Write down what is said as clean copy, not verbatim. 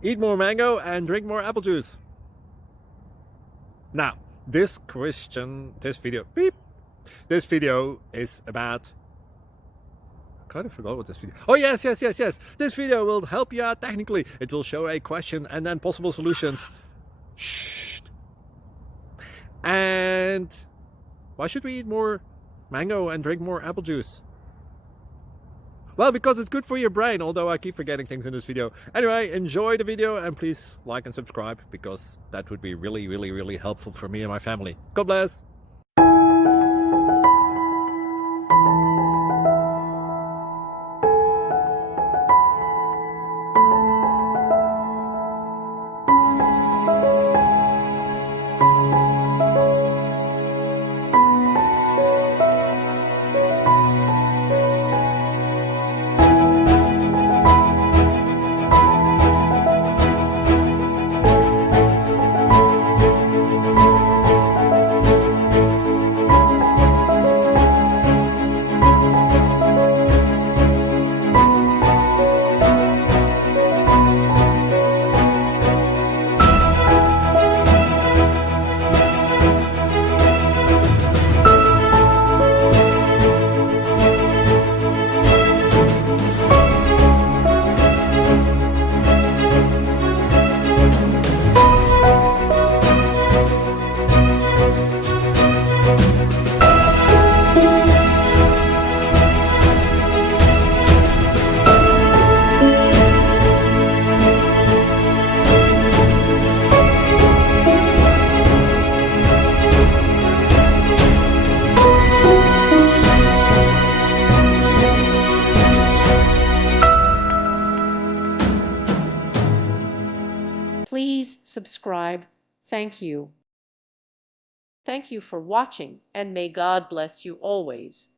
Eat more mango and drink more apple juice. Now, this video is about, I kind of forgot what this video. Oh, yes. This video will help you out technically. It will show a question and then possible solutions. Shh. And why should we eat more mango and drink more apple juice? Well, because it's good for your brain, although I keep forgetting things in this video. Anyway, enjoy the video and please like and subscribe, because that would be really helpful for me and my family. God bless! Please subscribe. Thank you. Thank you for watching, and may God bless you always.